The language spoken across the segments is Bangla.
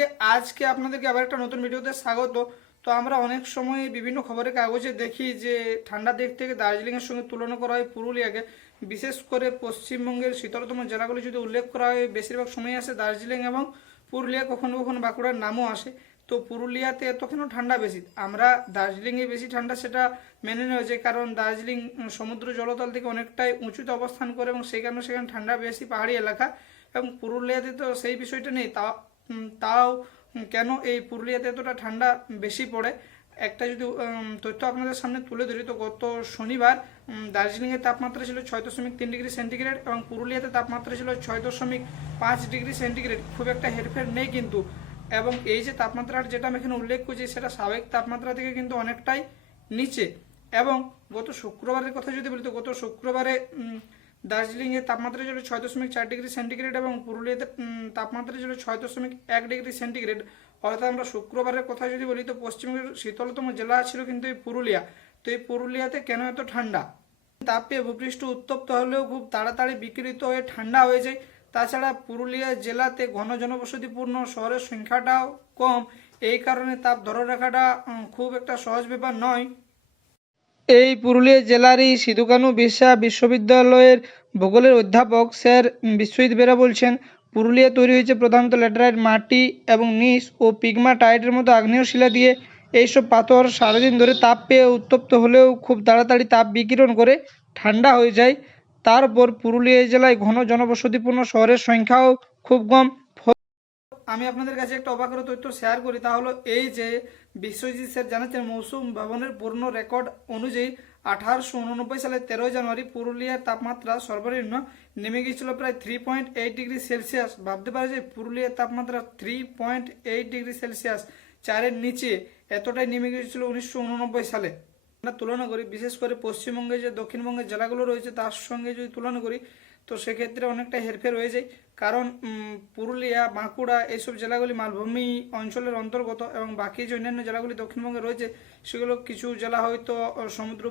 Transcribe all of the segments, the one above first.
সবাইকে আজকে আপনাদেরকে আবার একটা নতুন ভিডিওতে স্বাগত। তো আমরা অনেক সময় বিভিন্ন খবরের কাগজে দেখি যে ঠান্ডার দিক থেকে দার্জিলিংয়ের সঙ্গে তুলনা করা হয় পুরুলিয়াকে। বিশেষ করে পশ্চিমবঙ্গের শীতলতম জেলাগুলি যদি উল্লেখ করা হয়, বেশিরভাগ সময় আসে দার্জিলিং এবং পুরুলিয়া, কখনো কখনো বাঁকুড়ার নামও আসে। তো পুরুলিয়াতে এত কেন ঠান্ডা বেশি? আমরা দার্জিলিংয়ে বেশি ঠান্ডা সেটা মেনে নেওয়া যায়, কারণ দার্জিলিং সমুদ্র জলতল থেকে অনেকটাই উঁচুতে অবস্থান করে এবং সেই কারণে সেখানে ঠান্ডা বেশি, পাহাড়ি এলাকা। এবং পুরুলিয়াতে তো সেই বিষয়টা নেই। তাও কেন এই পুরুলিয়াতে এতটা ঠান্ডা বেশি পড়ে, একটা যদি তথ্য আপনাদের সামনে তুলে ধরি, তো গত শনিবার দার্জিলিংয়ের তাপমাত্রা ছিল 6.3 ডিগ্রি সেন্টিগ্রেড এবং পুরুলিয়াতে তাপমাত্রা ছিল 6.5 ডিগ্রি সেন্টিগ্রেড। খুব একটা হেরফের নেই কিন্তু। এবং এই যে তাপমাত্রার যেটা আমি এখানে উল্লেখ করছি, সেটা স্বাভাবিক তাপমাত্রা থেকে কিন্তু অনেকটাই নিচে। এবং গত শুক্রবারের কথা যদি বলি, তো গত শুক্রবারে দার্জিলিংয়ের তাপমাত্রা ছিল 6.4 ডিগ্রি সেন্টিগ্রেড এবং পুরুলিয়াতে তাপমাত্রা ছিল 6.1 ডিগ্রি সেন্টিগ্রেড। অর্থাৎ আমরা শুক্রবারের কথা যদি বলি, তো পশ্চিমবঙ্গের শীতলতম জেলা ছিল কিন্তু এই পুরুলিয়া। তো এই পুরুলিয়াতে কেন এত ঠান্ডা? তাপে ভূপৃষ্ঠ উত্তপ্ত হলেও খুব তাড়াতাড়ি বিকৃত হয়ে ঠান্ডা হয়ে যায়। তাছাড়া পুরুলিয়া জেলাতে ঘন জনবসতিপূর্ণ শহরের সংখ্যাটাও কম, এই কারণে তাপ ধরে রাখাটা খুব একটা সহজ ব্যাপার নয়। এই পুরুলিয়া জেলারই সিধু-কানু বিশ্ববিদ্যালয়ের ভূগোলের অধ্যাপক স্যার বিশ্বজিৎ বেরা বলছেন, পুরুলিয়া তৈরি হয়েছে প্রধানত ল্যাটেরাইট মাটি এবং নিস ও পিগমাটাইটের মতো আগ্নেয় শিলা দিয়ে। এইসব পাথর সারাদিন ধরে তাপ পেয়ে উত্তপ্ত হলেও খুব তাড়াতাড়ি তাপ বিকিরণ করে ঠান্ডা হয়ে যায়। তারপর পুরুলিয়া জেলায় ঘন জনবসতিপূর্ণ শহরের সংখ্যাও খুব কম। আমি আপনাদের কাছে একটা অবাক করা তথ্য শেয়ার করি, তা হলো এই যে বিশ্বজিৎ স্যার জানাচ্ছেন, মৌসুম ভবনের পূর্ণ রেকর্ড অনুযায়ী 1889 সালের 13 জানুয়ারি পুরুলিয়ার তাপমাত্রা সর্বনিম্ন নেমে গিয়েছিল প্রায় 3.8 ডিগ্রি সেলসিয়াস। ভাবতে পারে যে পুরুলিয়ার তাপমাত্রা 3.8 ডিগ্রি সেলসিয়াস, 4-এর নিচে এতটাই নেমে গিয়েছিল 1989 সালে। আমরা তুলনা করি, বিশেষ করে পশ্চিমবঙ্গে যে দক্ষিণবঙ্গের জেলাগুলো রয়েছে তার সঙ্গে যদি তুলনা করি, তো সেক্ষেত্রে অনেকটা হেরফের হয়ে যায়। কারণ পুরুলিয়া, বাঁকুড়া এইসব জেলাগুলি মালভূমি অঞ্চলের অন্তর্গত এবং বাকি যে অন্যান্য জেলাগুলি দক্ষিণবঙ্গে রয়েছে সেগুলো কিছু জেলা হয়তো সমুদ্র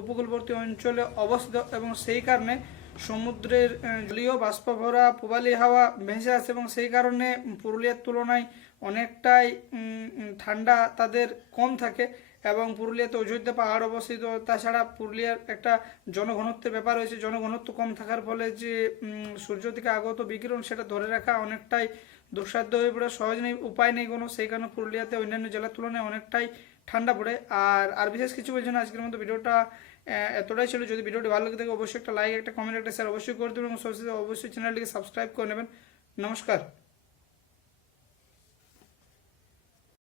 উপকূলবর্তী অঞ্চলে অবস্থিত এবং সেই কারণে সমুদ্রের জলীয় বাষ্প ভরা পূবালি হাওয়া ভেসে আসে এবং সেই কারণে পুরুলিয়ার তুলনায় অনেকটাই ঠান্ডা তাদের কম থাকে। এবং পুরুলিয়াতে অযোধ্যা পাহাড় অবস্থিত। তাছাড়া পুরুলিয়ার একটা জনঘনত্বের ব্যাপার রয়েছে, জনঘনত্ব কম থাকার ফলে যে সূর্য থেকে আগত বিকিরণ সেটা ধরে রাখা অনেকটাই দুঃসাধ্য হয়ে পড়ে, সহজ নেই, উপায় নেই কোনো। সেই কারণে পুরুলিয়াতে অন্যান্য জেলার তুলনায় অনেকটাই ঠান্ডা পড়ে। আর বিশেষ কিছু বলছে না, আজকের মতো ভিডিওটা এতটাই ছিল। যদি ভিডিওটি ভালো লাগে থাকে অবশ্যই একটা লাইক, একটা কমেন্ট, একটা শেয়ার অবশ্যই করে দেবেন এবং সবশেষে অবশ্যই চ্যানেলটিকে সাবস্ক্রাইব করে নেবেন। নমস্কার।